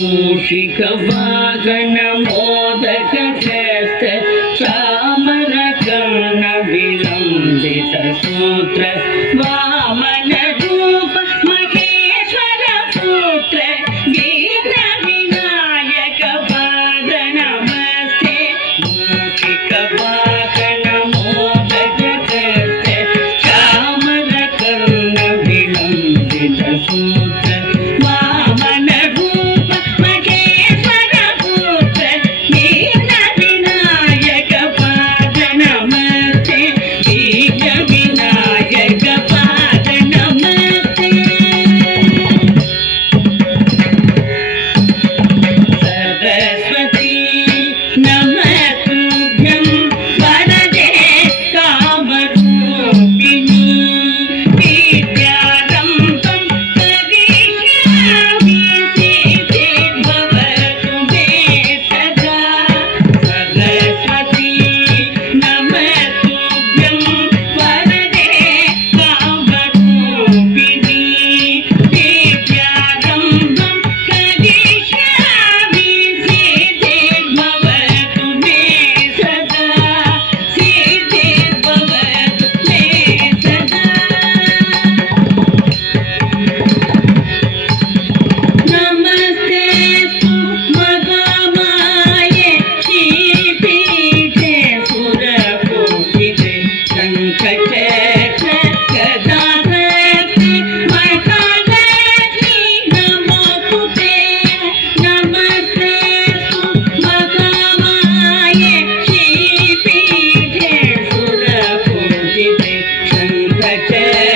मूषिक वाहन मोदक हस्त चामर कर्ण विलंबित सूत्र वामन रूप महेश्वर पुत्र वीर विनायक पाद नमस्ते मूषिक वाहन मोदक हस्त चामर कर्ण विलंबित सूत्र वामन रूप महेश्वर पुत्र वीर विनायक पाद नमस्ते वीर विनायक पाद नमस्ते सरस्वती नमस्तुभ्यं वरदे कामरूपिणी विद्यारम्भं करिष्यामि सिद्धिर्भवतु मे सदा सरस्वती नमस्तुभ्यं वरदे कामरूपिणी विद्यारम्भं करिष्यामि सिद्धिर्भवतु मे सदा सिद्धिर्भवतु मे सदा नमस्तेस्तु महामाये श्रीपीठे सुरपूजिते शङ्खचक्र गदाहस्ते महालक्ष्मी नमोस्तुते नमस्तेस्तु महामाये श्रीपीठे सुरपूजिते शङ्खचक्र